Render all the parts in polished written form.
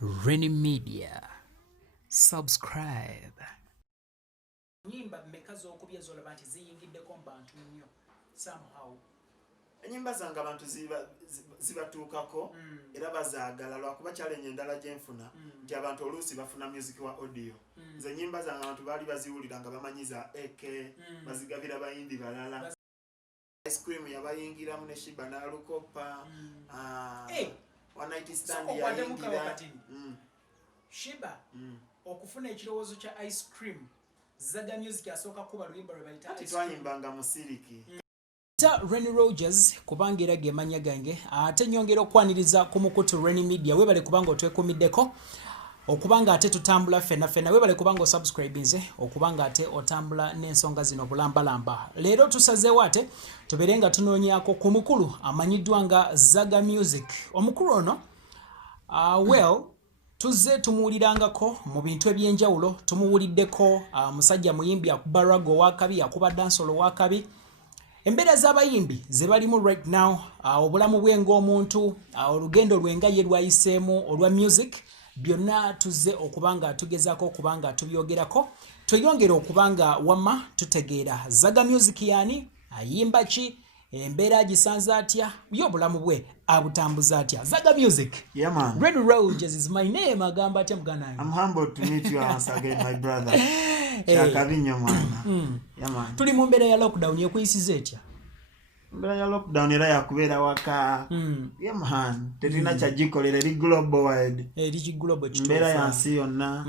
Reni Media. Subscribe. Nyimba mmeka z'okubya z'olaba nti ziyingiddeko mu bantu nnyo somehow. Enyimba zange abantu zibatuukako era bazaagala lwakuba challenge endala gye nfuna nti abantu oluusi bafuna music wa audio. Nze nyimba zange abantu baali baziwulira nga bamanyiza AK bazigabira bayimbi balala. Ice Cream yabayingiramu ne Shiba n'alukopa. One Night Stand yayingira. Shiba okufuna ekirowoozo kya Ice Cream Zaga Music asooka kuba luyimba lwe bayita ati twayimbanga mu siriki. Reni Rogers kubanga era gemanya gange ate nyongera okwaniriza ku mukutu Reni Media webale kubanga otwekumiddeko okubanga ate tutambula fena webale kubanga subscribinze okubanga ate otambula n'ensonga zino bulambalamba. Leero tusazeewo ate tuberenga tunoonyako ku mukulu amanyiddwa nga Zaga Music. Omukulu ono well tuzze tumuwulirangako mu bintu ebyenjawulo. Tumuwuliddeko musajja muyimbi akuba rago wakabi akuba dansolo wakabi. Embeera z'abayimbi ze balimu right now, obulamu bwenga omuntu, olugendo lwenga ye lwayiseemu olwa music, byonna tuzze okubanga tugezaako okubanga tubyogerako. Tweyongera okubanga wamma tutegeera Zaga Music yani, ayimba ki, embeera gisanze atya, y'obulamu bwe abutambuza atya. Zaga Music. Yeah, man. Reni Rogers is my name. Agamba atya mugana. I'm humbled to meet you once again, my brother. Chakabinyo mwana. Yeah, man. Tuli mu mbeera ya lockdown ekuyisiza etya? Mbeera ya lockdown era yakubeera waka. Yeah, man. Tetulina kyagikolera eri global wide. Eri global kituufu. Mbeera yansi yonna.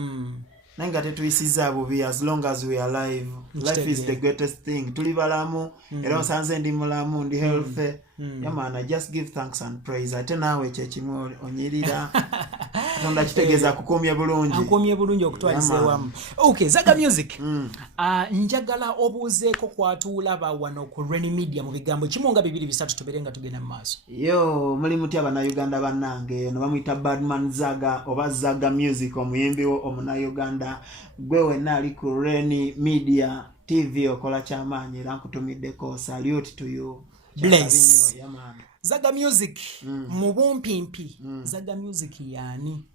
Nanga tetuyisiza bubi as long as we are alive. Life is the greatest thing. Tuli balamu, era osanze ndi mulamu, ndi healthy. Yeah, man, I just give thanks and praise. Ate naawe kyekimu onyirira. Katonda kitegeeza kukumya bulungi. Akumye bulungi okutwaliza ewamu. Okay, Zaga Music. Njagala obuuzeeko kwatuulaba wano ku Reni Media mu bigambo kimu nga bibiri bisatu tuberenga tugenda mu maaso. Yo, muli mutya bannayuganda bannange, no bamuyita Badman Zaga oba Zaga Music omuyimbi wo omunnayuganda. Gwe wenna ali ku Reni Media TV okola kyamaanyi era nkutumiddeko. Salute to you. Bless. Zaga Music mu bumpimpi. Zaga Music yani.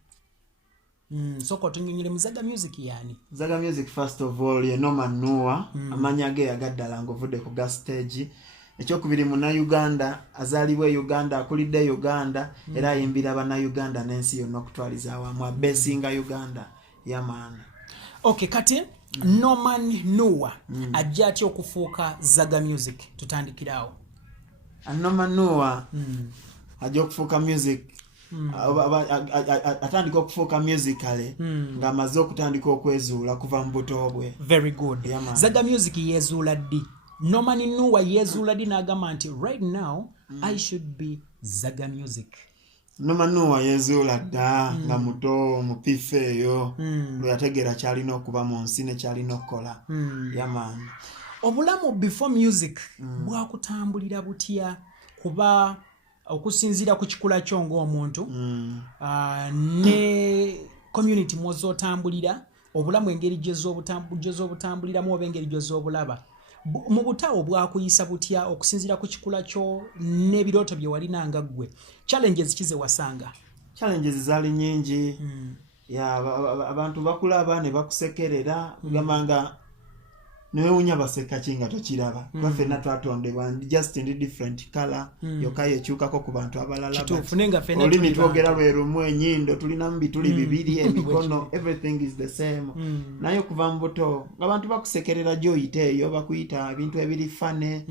Soko tunyonyere mu Zaga Music yani. Zaga Music first of all ye Norman Noah amanya ge yagaddala ng'ovudde ku gas stage. Ekyokubiri munnayuganda azaalibwa Uganda akulidde Uganda era ayimbira bannayuganda n'ensi yonna okutwaliza awamu abesinga Uganda. Yeah, man. Okay, kati Norman Noah ajja atya okufuuka Zaga Music tutandikirawo. Norman Noah ajja okufuuka music atandika okufuuka musically ng'amaze okutandika okwezuula kuva mu buto bwe. Very good. Yeah, Zaga Music yezuula ddi? Norman Noah yezuula ddi n'agamba nti right now I should be Zaga Music? Norman Noah yezuula dda nga muto mupife eyo lwe yategeera kyalina okuba mu nsi ne kyalina okukola. Yeah, man. Obulamu before music bwakutambulira butya kuba okusinziira ku kikula kyo ng'omuntu ne community mw'ozootambulira obulamu engeri gy'ozoobutambuliramu oba engeri gy'ozoobulaba mu butawo bwakuyisa butya okusinziira ku kikula kyo n'ebirooto bye walina nga ggwe challenges ki ze wasanga? Challenges zaali nyingi. Abantu bakulaba ne bakusekerera kugamba nga newunya baseka kinga tokiraba kuba ffenna twatondebwa just in different color yokka yekyukako ku bantu abalala. Olulimi twogera lwe lumu, ennyindo tulinamu bituli bibiri, emikono everything is the same. Naye okuva mu buto abantu bakusekerera gy'oyita eyo bakuyita ebintu ebiri fane.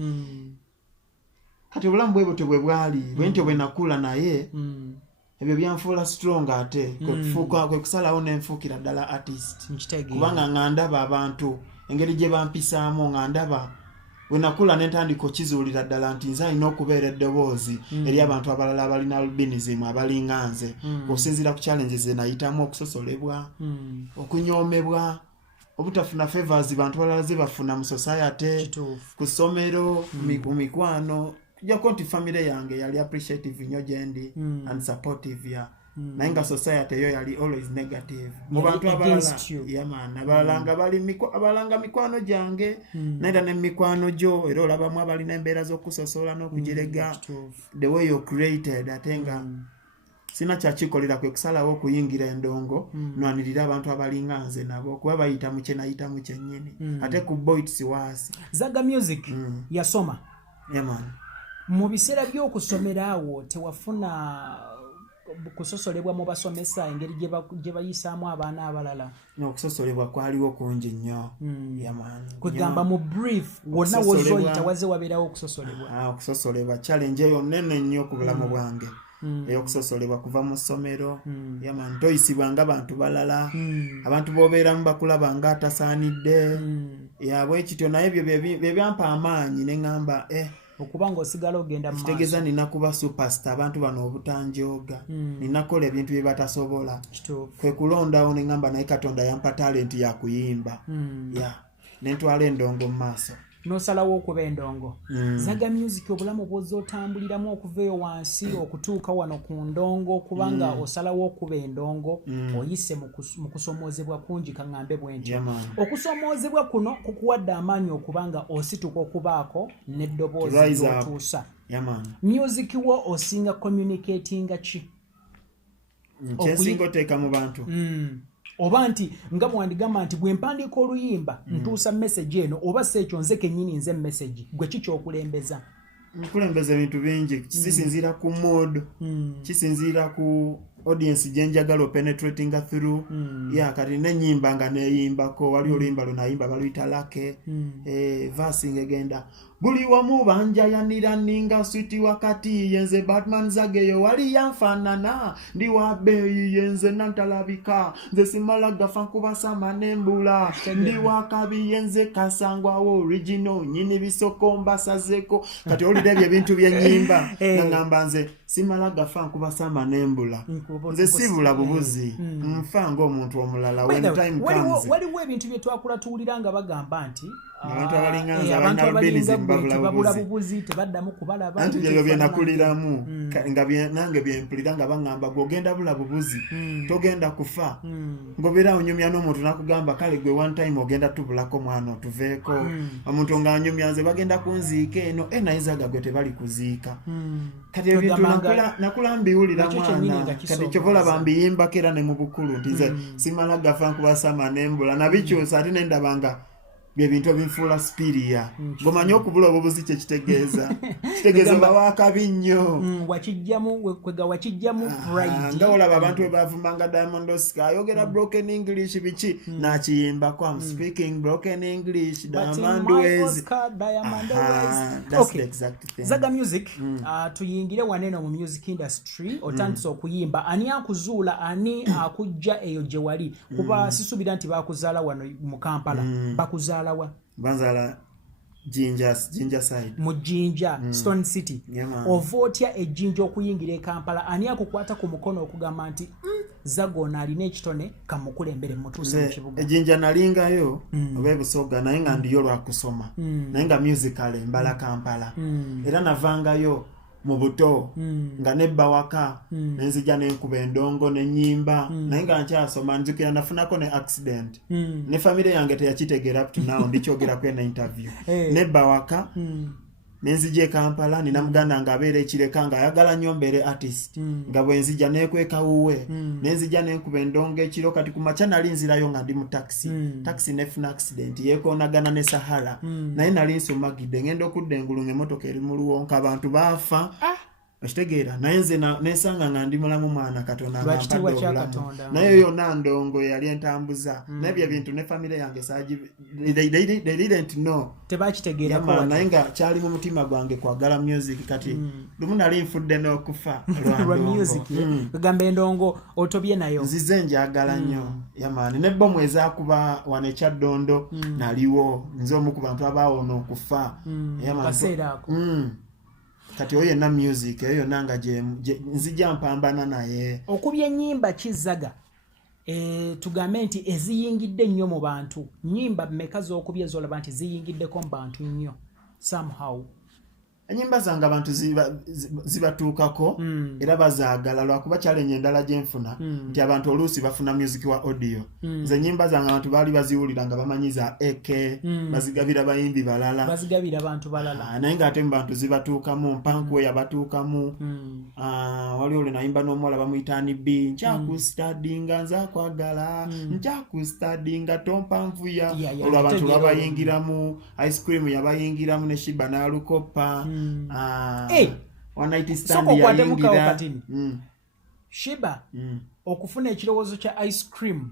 Kati obulamu bwe buto bwe bwali bwe ntyo bwe nakula naye ebyo byanfuula strong ate kwe kusalawo n'enfuukira ddala artist kubanga nga ndaba abantu engeri gye bampisaamu nga ndaba we nakula n'entandika okizuulira ddala nti nze alina okubeera eddoboozi eri abantu abalala abalina albinism abalinga nze okusinziira ku challenges ze nayitamu, okusosolebwa, okunyoomebwa, obutafuna favors bantu balala ze bafuna mu society, ku ssomero, mu mikwano. Tujjako nti family yange yali appreciative nnyo gyendi and supportive ya. Naye nga society yo yali always negative. Mu bantu abalala, yeah, man, abalala nga bali abalanga mikwano gyange naye ne mikwano gyo era olabamu abalina embeera z'okusosola n'okujerega the way you're created ate nga sina kyakikolera kwe kusalawo okuyingira endongo nwanirira abantu abalinga nze nabo kuba bayita mu kye nayita mu kyennyini ate ku boits waasi Zaga Music yasoma yaman mu biseera by'okusomera awo tewafuna kusosolebwa mu basomesa engeri gye bayisaamu abaana abalala okusosolebwa kwaliwo kungi nnyo yaman kwegamba mu brief wonna wozoyita waze wabeerawo okusosolebwa okusosolebwa challenge eyo nene nnyo ku bulamu bwange eyokusosolebwa kuva mu ssomero yaman toyisibwa nga bantu balala abantu bobeeramu bakulaba nga atasaanidde yabwe kityo naye ebyo byampa amaanyi ne ŋŋamba okuba ng'osigala ogenda mu maaso kitegeeza nina kuba superstar abantu bano obutanjooga ninakola ebintu bye batasobola kwe kulondawo ne ŋŋamba naye Katonda yampa talenti ya kuyimba nentwala endongo mu maaso n'osalawo okuba endongo Zaga Music obulamu bw'ozza otambuliramu okuva eyo wansi okutuuka wano ku ndongo kubanga osalawo okuba endongo oyise mu kusomoozebwa kungi kaŋŋambe bwe ntyo okusomoozebwa kuno kukuwadde amaanyi okubanga osituka okubaako n'eddoboozi ly'otuusa music wo osinga communicatinga ki kyensinga oteeka mu bantu oba nti nga bwandigamba nti bwe mpandiika oluyimba ntuusa message eno oba si ekyo nze kennyini nze message gwe kikyokulembeza nkulembeza ebintu bingi kisinziira ku mood kisinziira ku audience gyenjagala penetrating through kati nenyimba nga neyimbako wali oluyimba lunayimba baluyita lake verse ngegenda buli wamu banjayanira ninga switi wakati yenze Batman zageyo wali yanfanana ndi wabeyi yenze nantalabika nze simala gafa nkubasama nembula ndi wakabi yenze kasangwawo original nyini bisoko mbasazeko kati olidebye ebintu byenyimba ngamba nze simala gafa nkubasama nembula nze sibula bubuzi nfa ng'omuntu omulala when time comes waliwo ebintu bye twakula tuwulira nga bagamba nti abantu abalinganza abanalubirizi babula bubuzi tebaddamu kubalaba anti ebyo bye nakuliramu nga nange byempulira nga baŋŋamba gw'ogenda bula bubuzi togenda kufa ng'obeera onyumya n'omuntu nakugamba kale gwe one time ogenda tubulako mwana otuveeko omuntu ng'anyumya nze bagenda kunziika eno naye Zaga gwe tebali kuziika kati ebintu nakula mbiwulira mwana kati kyova olaba mbiyimbako era ne mu bukulu nti nze simala gafa nkubasama nembula nabikyusa ate nendabanga byebintu ebinfuula spiriya ng'omanye okubula obubuzi kye kitegeeza oba wakabi nnyo wakijjamu pride nga olaba abantu webavumanga Diamond Oscar ayogera broken English biki nakiyimbako am speaking broken English Diamond ways that's the exact thing. Zaga Music tuyingire waneno mu music industry otandise okuyimba ani akuzuula ani akujja eyo gye wali kuba sisubira nti bakuzaala wano mu Kampala bakuzaala banzala Jinja side mu Jinja Stone City ova otya ejjinja okuyingira e Kampala ani akukwata ku mukono okugamba nti Zaga alina ekitone kamukulembere mutuuse mu kibuga ejjinja nalingayo oba ebusoga naye nga ndiyo lwakusoma naye nga musical mbala Kampala era navangayo mu buto nga nebba waka nenzija nenkuba endongo nenyimba naye nga nkyasoma nzukira nafunako ne accident ne family yange teyakitegeera up to now ndikyogerako ena interview nebba waka nenzija e Kampala nina muganda nga abeera ekireka nga ayagala nnyo mbeere artist nga bwe nzija nekweka wuwe nenzija nenkuba endongo ekiro kati ku makya nali nzirayo nga ndi mu taxi nefuna accident yekoonagana ne Sahara naye nali nsumagidde ngenda okudda engulu ng'emmotoka eri mu luwonka abantu baafa okitegeera naye nze nensanga nga ndi mulamu mwana Katonda ampadde obulamu naye yonna ndongo yali entambuza n'ebyo ebintu ne family yange they didn't know tebakitegeerako naye nga kyali mu mutima gwange kwagala music kati lumu nali nfudde n'okufa lwa music kugamba endongo otobye nayo nzize njagala nnyo yamaani n'ebbomu ezaakuba wano ekyaddondo naliwo nze omu ku bantu abaawona okufa kaseera ako kati oyo yenna music eyo nanga nzija mpambana naye okubya ennyimba kizaga tugambe nti eziyingidde nnyo mu bantu nnyimba mmeka z'okubya z'olaba nti ziyingiddeko mu bantu nnyo somehow enyimba zange abantu zibatuukako era bazaagala lwakuba challenge endala gyenfuna nti abantu oluusi bafuna music wa audio nze enyimba zange abantu baali baziwulira nga bamanyiza eke bazigabira bayimbi balala bazigabira abantu balala naye ng'ate mu bantu zibatuukamu mpankuwe yabatuukamu wali oli nayimba n'omuwala bamuyitaani b nkyakustadinga nzakwagala nkyakustadinga tompanvuya olwo abantu babayingiramu ice cream yabayingiramu ne shiba n'alukopa one night stand yayingira shiba okufuna ekirowoozo kya ice cream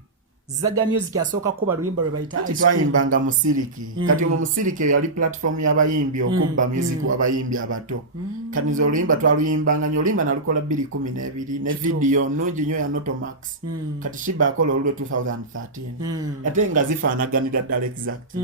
Zaga Music asooka kuba luyimba lwe bayita ice cream twayimbanga musiriki kati omwo musiriki yali platform y'abayimbi okubba music w'abayimbi abato kati nze oluyimba twaluyimbanga nyo oluyimba nalukola 2012 ne video nungi nnyo ya Notomax kati shiba akola olwo 2013 ate nga zifaanaganira ddala exact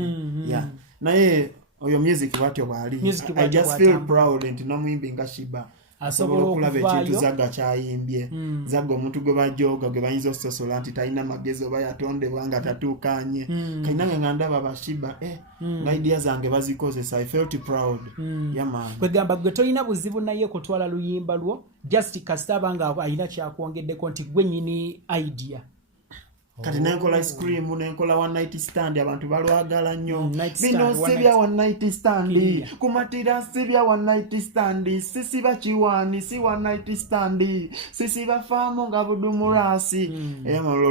naye oyo music bwatyo bwali I just feel proud nti nomuyimbi nga shiba asobola okulaba ekintu Zaga kyayimbye Zaga omuntu gwe bajoga gwe bayinza ososola nti talina magezi oba yatondebwa nga tatuukanye kainange nga ndaba bashiba nga idea zange bazikozesa I felt proud man kwegamba gwe tolina buzibu naye kutwala luyimba lwo just kasitaba nga alina kyakwongeddeko nti gwe nyini idea kati nenkola ice cream nenkola one night stand abantu balwagala nnyo bino sibya one night stand kumatira sibya one night stand sisiba kiwani si one night stand sisiba faamu nga budumurasi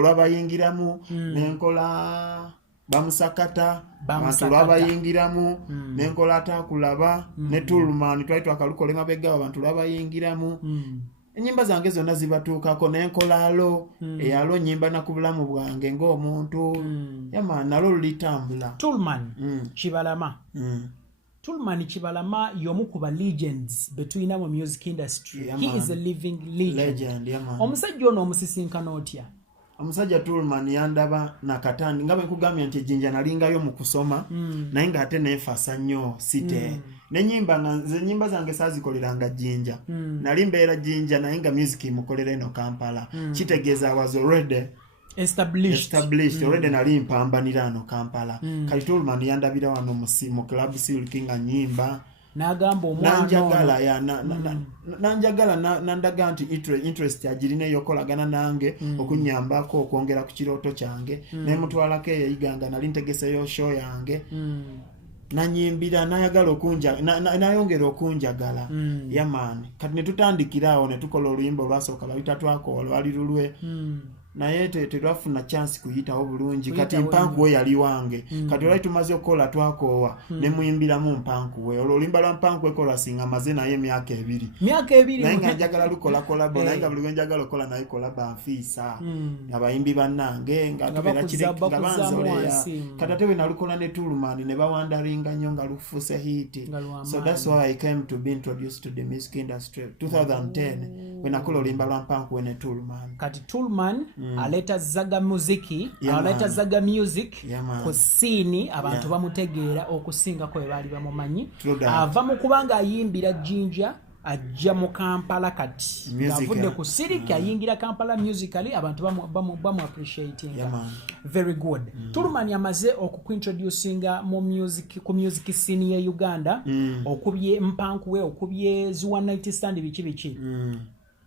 lwabayingiramu nenkola bamusakata abantu lwabayingiramu nenkola atakulaba ne Tulman twali twakalukola emabega abantu lwabayingiramu enyimba zange zonna zibatuukako nenkolalo eyalo nyimba na ku bulamu bwange ng'omuntu nalo lulitambula Tulman Kibalama Tulman Kibalama y'omu ku ba legends between mu music industry he is a living legend omusajja ono omusisinkana otya omusajja Tulman yandaba nakatandi nga bwe nkugambye nti ejjinja nalingayo mu kusoma naye ng'ate neefasa nnyo site n'ennyimba zange saazikoleranga jjinja nali mbeera jjinja naye nga music mukolera eno Kampala kitegeeza I was already established already nali mpambanira ano Kampala kati Tulman yandabira wano mu club Silk nga nnyimba n'agamba omwana nanjagala nandaga nti interest agirina eyokolagana nange okunyambako okwongera ku kirooto kyange nemutwalako eyayiganga nali ntegeseyo show yange nanyimbira nayagala nayongera okunjagala yamaani kati netutandikiraawo netukola oluyimba olwasooka lwayita twakowa lwali lulwe naye tetwafuna chance kuyitawo bulungi kati mpankuwe yali wange kati olwali tumaze okukola twakoowa ne muyimbiramu mpankuwe olwo oluyimba lwa mpankuwe kola singa maze naye emyaka ebiri naye nga njagala lukola kolabo naye nga buli lwe njagala okola naye kolaba nfiisa abayimbi bannange nga banzoleya kati ate bwe nalukola ne Tulman ne bawandaringa nnyo nga lufuuse hiti so that's why I came to be introduced to the music industry 2010 when nakola oluyimba lwa mpankuwe ne Tulman kati Tulman aleta Zaga muziki aleta Zaga music ku scene abantu bamutegeera okusingako bwe baali bamumanyi ava mu kubanga ayimbira jjinja ajja mu Kampala kati avudde ku Siriki ayingira Kampala musically abantu bamu appreciating very good Tulman yamaze okuintroducinga mu music ku music scene ya Uganda okubye mpankuwe okubye one night stand biki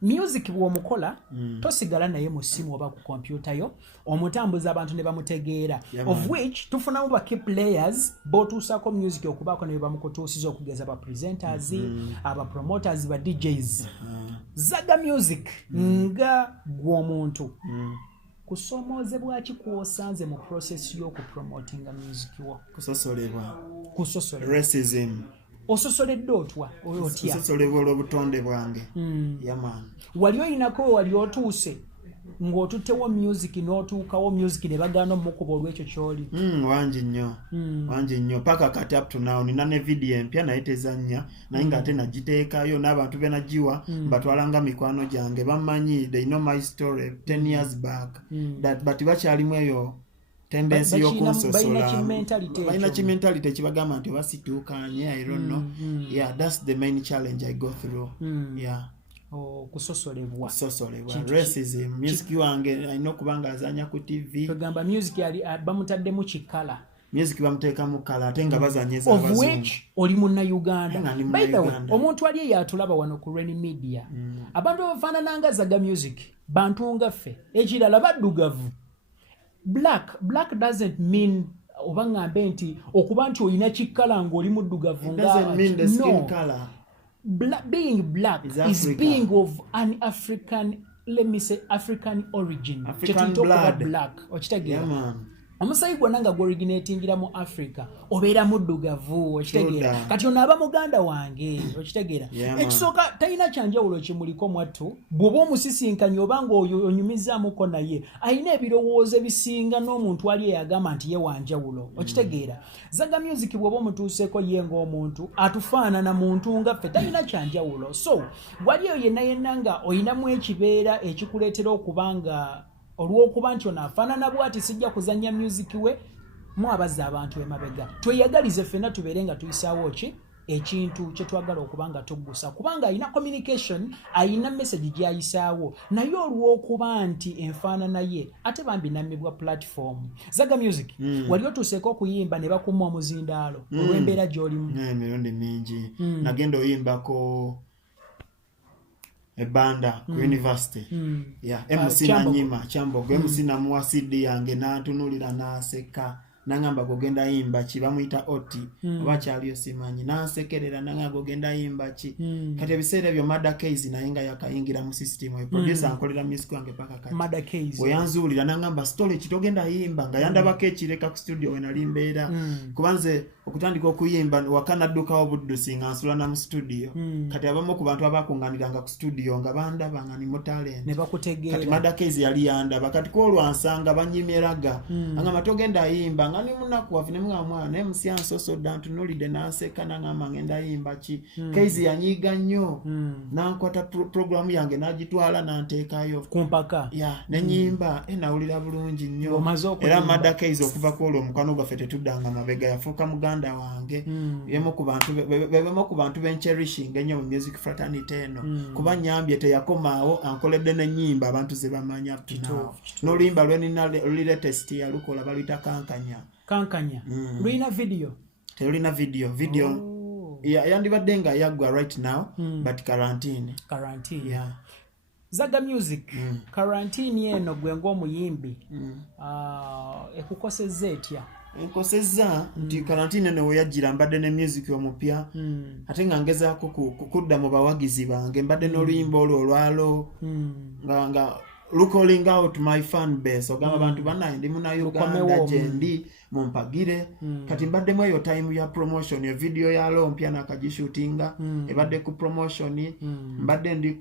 music bw'omukola tosigala naye mu simu oba ku kompyuta yo omutambuza abantu ne bamutegeera of which tufunamu ba key players botuusako music okubaako ne bamukutuusiza okugeza ba presenters aba promoters ba DJs Zaga music nga gw'omuntu kusomoozebwa ki kwosanze mu process y'okupromotinga music wo kusosolebwa racism ososoledde otwa otya ososolebwa olw'obutonde bwange yaman wali olinako wali otuuse ng'otuttewo music n'otuukawo music ne bagaana omukuba olw'ekyo ky'oli wangi nnyo paka kati up to now nina ne video empya naye tezannya naye ng'ate nagiteekayo n'abantu be nagiwa batwalanga mikwano gyange bammanyi they know my story 10 years back but bakyalimu eyo tendency y'okunsosola balina kimentality ekibagamba nti basituukanye I don't know that's the main challenge I go through kusosolebwa racism music wange alina okubanga azanya ku TV tugamba music bamutaddemu kikala music bamuteeka mu kala ate nga bazanyeza of abazungu which oli munnauganda Nga ndi by the way Munnayuganda. omuntu ali eyo atulaba wano ku Rainy Media abantu abafaanana Zaga Music bantu nga ffe ekirala baddugavu black doesn't mean oba ngambe nti okuba nti olina kikkala ng'oli muddugavu doesn't mean the skin color. being black Is is Africa. being of an African, let me say African origin. African Kyetuyita okuba blood. black okitegeera Yeah, man. omusayi gwonna nga gw'originatingira mu Africa obeera muddugavu okitegeera True da. kati ono aba muganda wange okitegeera Yeah, man. ekisooka talina kyanjawulo kimuliko mwattu bw'oba omusisinkanye oba nga onyumizaamuko naye alina ebirowoozo ebisinga n'omuntu ali eyagamba nti ye wanjawulo okitegeera Zaga Music bw'oba omutuuseeko ye ng'omuntu atufaanana muntu nga ffe talina kyanjawulo so wali eyo yenna nga oyinamu ekibeera ekikuleetera okuba nga olw'okuba nti ono afaanana bw'ati sijja kuzannya music we mu abazza abantu emabega tweyagalize ffenna tubeere nga tuyisaawo ki ekintu kye twagala okuba nga tuggusa kubanga alina communication alina message gy'ayisaawo naye olw'okuba nti enfaanana ye ate bambi nammibwa platform Zaga Music wali otuuseeko okuyimba ne bakumma omuzindaalo olw'embeera gy'olimu emirundi mingi nagenda oyimbako ebanda ku university MC nanyima Kyambogo MC namuwa CD yange n'antunulira n'aseka nangamba gogenda yimba ki bamuyita Oti oba kyaliyo simanyi n'ansekerera nanga gogenda yimba ki kati ebiseera ebyo Mada Case naye nga yakayingira mu system we producer ankolera music wange paka kati Mada Case oyanzuulira nangamba story kitogenda yimba nga yandabako ekireka ku studio we nali mbeera kubanze okutandika okuyimba wakanaddukawo buddusi nga nsula na mu studio kati abamu ku bantu abakunganiranga ku studio nga bandaba nga nimu talent ne bakutegeera kati Mada Case yali yandaba kati kwolwansanga banyimiraga angamba togenda yimba nga ni munakuwafu ne mga mwana musyansosoda ntunulidde n'aseka nangamba ngenda yimba ki Case yanyiga nnyo nankwata programu yange n'agitwala n'anteekayo kumpaka nenyimba nawulira bulungi nnyo era Mada Case okuva kwolwo omukwano gwaffe tetuddanga mabega yafuuka muganda wange yemu ku bantu bencherishing ennyo mu music fraternity eno kuba nyambye teyakomaawo ankoledde n'ennyimba abantu ze bamanya up to now n'oluyimba lwenina luli latest yalukola baluyita kankanya lulina video telulina video yandibadde nga yaggwa right now but quarantine Zaga Music quarantine eno gwe ng'omuyimbi ekukosezza etya enkosezza nti quarantine eno weyajjira mbadde ne music omupya ate nga ngezaako kudda mu bawagizi bange mbadde n'oluyimba olwo olwalo nga calling out my fan base ogamba abantu banaye ndi Munnayuganda gyendi mumpagire kati mbaddemu eyo time ya promotion ya video yalo mpya nakagishootinga ebadde ku promotion mbadde ndi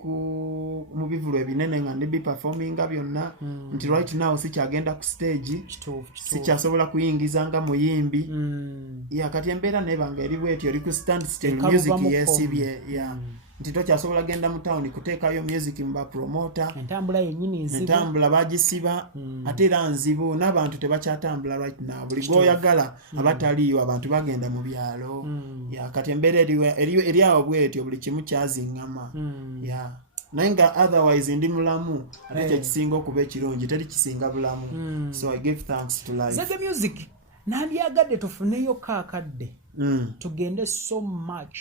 mu bivulo ebinene nga ndi performinga byonna nti right now sikyagenda ku stage sikyasobola kuyingiza nga muyimbi kati embeera nebanga eri bwetyo eri ku stand still music yesibye nti tokyasobola genda mu town kuteekayo music mba promota entambula yennyini nzibu entambula bagisiba ate era nzibu n'abantu tebakyatambula right now buli gwoyagala abataliyo abantu bagenda mu byalo kati embeera eri awo bwetyo buli kimu kyaziŋŋama naye nga otherwise ndi mulamu ate kyekisinga okuba ekirungi teri kisinga bulamu so I give thanks to life. Zaga Music nandyagadde tufuneyo kaakadde tugende so much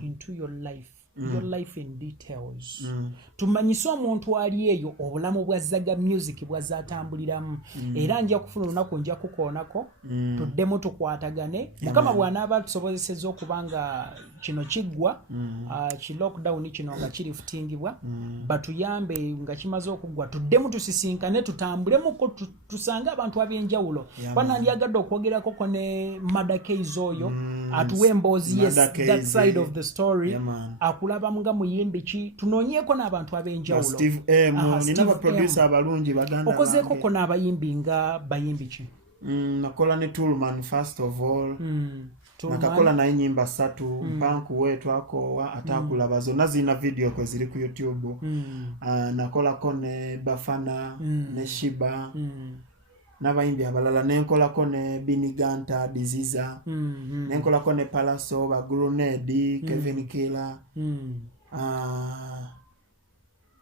into your life your life in details tumanyise omuntu ali eyo obulamu bwa Zaga Music bwazatambuliramu era nja kufuna olunaku nja kukoonako tuddemu tukwatagane mukama bw'anaaba tusobozesezza okubanga kino kiggwa ki lockdown kino nga kirifutingibwa batuyambe nga kimaze okuggwa tuddemu tusisinkane tutambulemu tusange abantu ab'enjawulo banandyagadde okwogerako ne Mada Case oyo atuwe emboozi yes that side of the story akulaba nga muyimbi ki tunoonyeeko n'abantu ab'enjawulo nina baproducer abalungi baganda okozeeko ko n'abayimbi nga bayimbi ki nakola ne Toolman first of all nakakola naye nyimba 3 mpankuwe twakoowa atakulaba zonna zirina video kwe ziri ku YouTube nakolako ne Bafana ne Shiba n'abayimbi abalala nenkolako ne Biniganta Diziza nenkolako ne Palaso ba Grenade Kevin Killer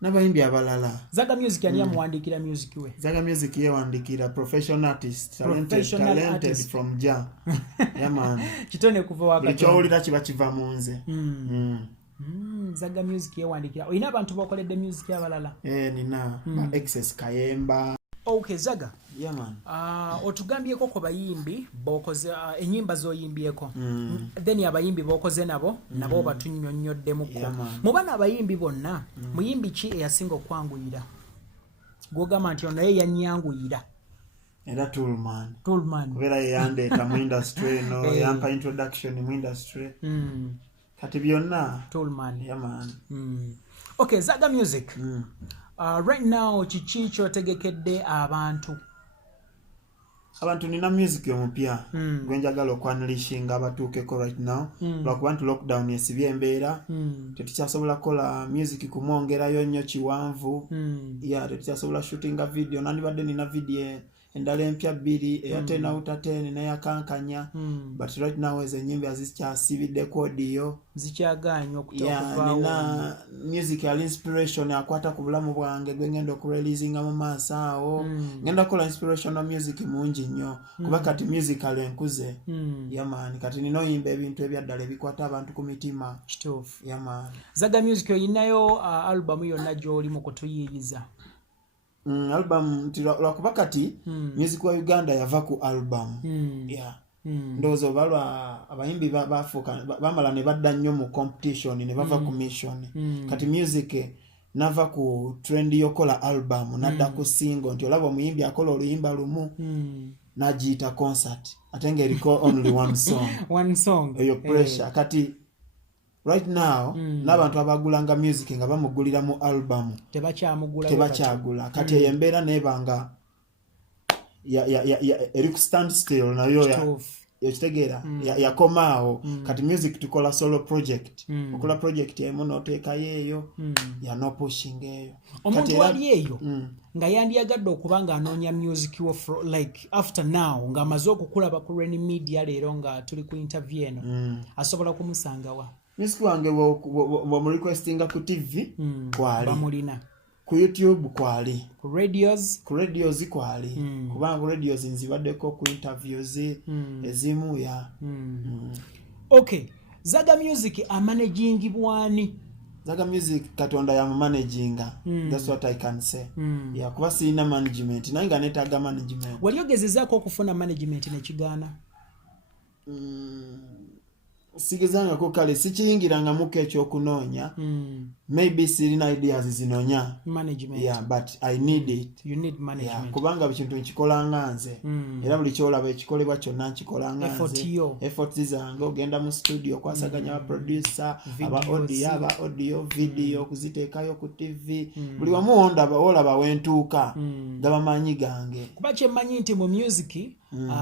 n'abayimbi abalala. Zaga Music yani yamuwandikira music we. Zaga Music yewandikira professional artist, talented artist from Jah. Yeah man. Kitone kuva wakati. Likyowulira kiba kiva mu nze. Zaga Music yewandikira. Oyina abantu bakoledde music abalala? Nina. Excess Kayemba. Okay, Zaga. Yeah man. Otugambyeko ko bayimbi bokoze enyimba zoyimbyeko. Then abayimbi bokoze nabo batunnyonnyoddemukko. Mu bana abayimbi bonna muyimbi ki eyasinga okwanguyira? Gwogamba nti ono ye yanyanguyira. Era Toolman. Kubera yandeeta mu industry no yampa introduction mu industry. Kati byonna Toolman. Yeah man. Okay, Zaga Music. Right now kiki kyotegekedde abantu nina music omupya gwenjagala okwanalishinga abatuukeko right now lwakuba nti lockdown esibye embeera tetukyasobola kukola music kumwongerayo nnyo kiwanvu tetukyasobola shootinga video nandibadde nina video endala empya 2 eya 10 out of 10 neyakankanya but right now enyimba zikyasibiddeko audio zikyaganya okutokuvaawo nina music ya inspiration akwata ku bulamu bwange gwengenda okureleasinga mu maaso awo ngenda kukola inspirational music mungi nnyo kuba kati musical enkuze yaman kati nina oyimba ebintu ebyaddala ebikwata abantu ku mitima kituufu yaman Zaga Music oyinayo album yonna gy'oli mu kutuyiriza album lwakuba kati music wa Uganda yava ku album ndowooza obalwa abayimbi bafuuka bamala ne badda nnyo mu competition ne bava ku mission kati music nava ku trend yokola album nadda ku single nti olaba omuyimbi akola oluyimba lumu n'agiyita concert ate nga eriko only one song eyo pressure kati right now n'abantu abagulanga music nga bamugulira mu album tebakyagula kati eyo embeera nebanga eri ku stand still nayo yakitegeera yakomaawo kati music tukola solo project okola project emu n'oteekayo eyo no pushing eyo omuntu ali eyo nga yandiyagadde okuba nga anoonya music wo like after now ng'amaze okukulaba ku Rainy Media leero nga tuli ku interview eno asobola kumusangawa music wange bw'omu requestinga ku TV kwali bamulina ku YouTube kwali ku radios kwali kubanga radios nzibaddeko ku interviews ezimu Okay, Zaga Music amanaging bwani? Zaga Music katonda ya managinga that's what I can say kuba sina management naye nga neetaaga management. Wali ogezezaako okufuna management nekigaana? Sigezangako kale sikiyingiranga muko ekyokunoonya maybe sirina ideas zinonya management but I need it. You need management kubanga bikintu nkikolanga nze era buli kyolaba ekikolebwa kyonna nkikolanga nze effort zange ogenda mu studio kwasaganya aba producer aba audio video kuziteekayo ku TV buli wamu olaba wentuuka gabamanyi gange kuba kyemmanyi nti mu music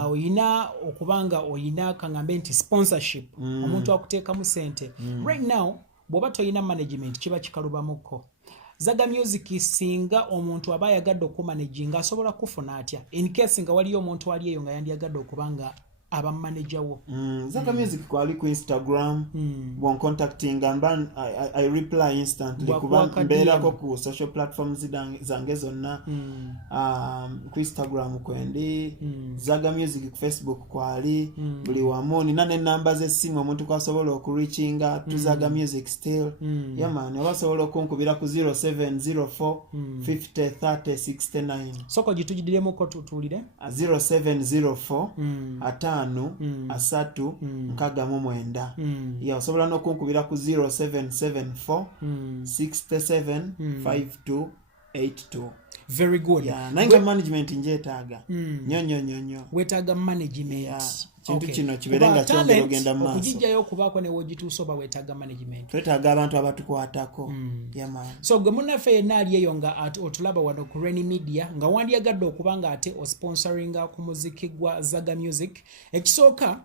oyina okubanga oyina kangambe nti sponsorship omuntu akuteekamu sente right now bw'oba toyina management kiba kikalubamuko. Zaga Music singa omuntu aba yagadde okumanaginga asobola kufuna atya in case nga waliyo omuntu ali eyo nga yandiyagadde okubanga aba manager wo? Zaga Music kwali ku Instagram bon contacting and I reply instantly kuba mbeerako ku social platforms zange zonna ku Instagram kwendi Zaga Music ku Facebook kwali buli wamu nina n'ennamba z'essimu omuntu kwasobola okureachinga tu Zaga Music still yaman obasobola okunkubira ku 0704 50 30 69 soko gitugidiremu ko tutuulire 0704 asatu nkagamu mwenda osobola n'okunkubira ku 0774 67 5282. Very good. Nainga management njetaaga nyonyo wetaaga management kintu kino kiberenga kyongera ogenda mu maaso okujijjayo okubaako ne wogituusoba wetaaga management twetaaga abantu abatukwatako so gwe munnaffe yenna ali eyo nga otulaba wano ku Rainy Media nga wandyagadde okuba nga ate osponsoringa ku muziki gwa Zaga Music ekisooka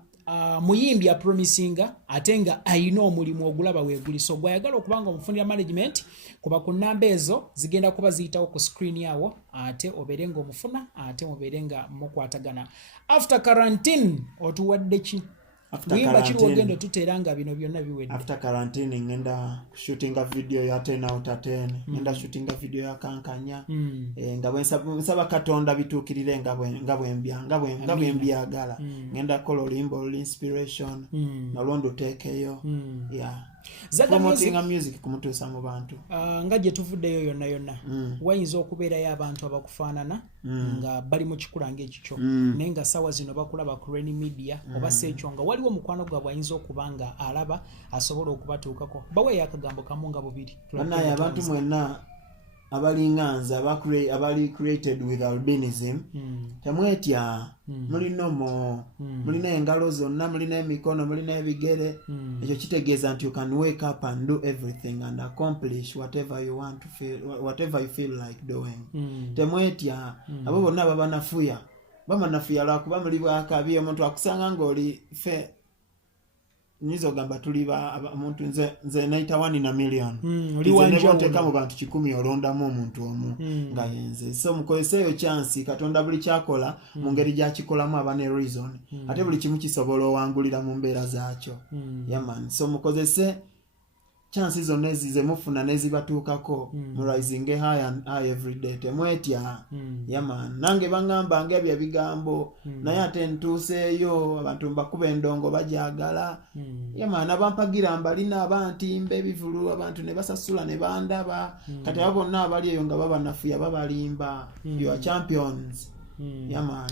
muyimbi apromisinga ate nga ayina omulimu ogulaba weeguli so gwayagala okubanga omufunira management kuba ku nnamba ezo zigenda kuba ziyitawo ku screen yawo ate obeere nga omufuna ate mubeere nga mukwatagana after quarantine otuwadde ki? buyimba kiri ogendo tuteranga bino byonna biwedde. After quarantine ngenda shootinga video ya 10 out of 10 ngenda shootinga video ya kankanya nga bwensaba Katonda bitukirire nga bwembyagala ngenda kola olimbo inspiration nalondo tekeyo Zaga music kumutuusa mu bantu nga gye tuvuddeyo yonna wayinza okubeerayo abantu abakufaanana nga bali mu kikula ng'ekikyo naye nga ssaawa zino bakulaba ku Rainy Media oba Seekyo nga waliwo mukwano gwabwe ayinza okuba nga alaba asobola okubatuukako baweeyo akagambo kamu nga bubiri. Banaye abantu mwenna abalinganza abali created with albinism temwetya mulina mulina engalo zonna mulina emikono mulina ebigere ekyo kitegeeza nti you can wake up and do everything and accomplish whatever you want to feel, whatever you feel like doing. Temwetya abo bonna bamanafuya lwakuba muli bwakabi omuntu akusanga ng'oli fe nizo gamba tuliba omuntu nze naita 1 in a million oliwanja mu bantu 10 olondamu omuntu omu nga yenze so mukozeseyo chance Katonda buli kyakola mu ngeri gyakikolamu abane reason ate buli kimu kisobola owangulira mu mbeera zaakyo yaman so mukozese chances zonna ezize mufuna nezibatuukako mu rising high and high every day temwetya yaman nange bangamba ngebyo bigambo naye ate ntuuseeyo abantu mbakuba endongo bajagala yaman abampagira mbalina abantimba ebivulu abantu ne basasula ne bandaba kati abo bonna abali eyo nga babanafuya babalimba you are champions yaman.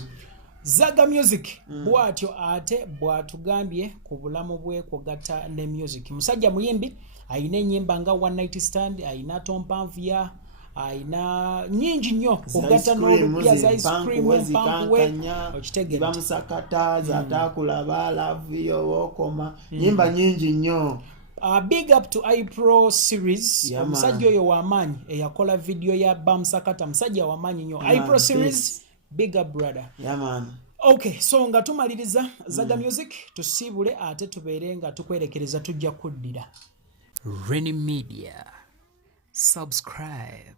Zaga Music bwatyo ate bwatugambye ku bulamu bwe kugata ne music. Musajja muyimbi ayina ennyimba nga One Night Stand, ayina Tompanvya, ayina nyingi nnyo kugata n'olupya za ice cream wempankuwe okitegedde bamusakata zatakulaba love yo wokoma nyimba nyingi nnyo. Big up to iPro series omusajja oyo w'amaanyi eyakola video ya bamusakata musajja w'amaanyi nnyo iPro series. Big up brother. Yeah man. Okay, so nga tumaliriza Zaga Music tusiibule ate tubeere nga tukwerekereza tujja kuddira. Rainy Media. Subscribe.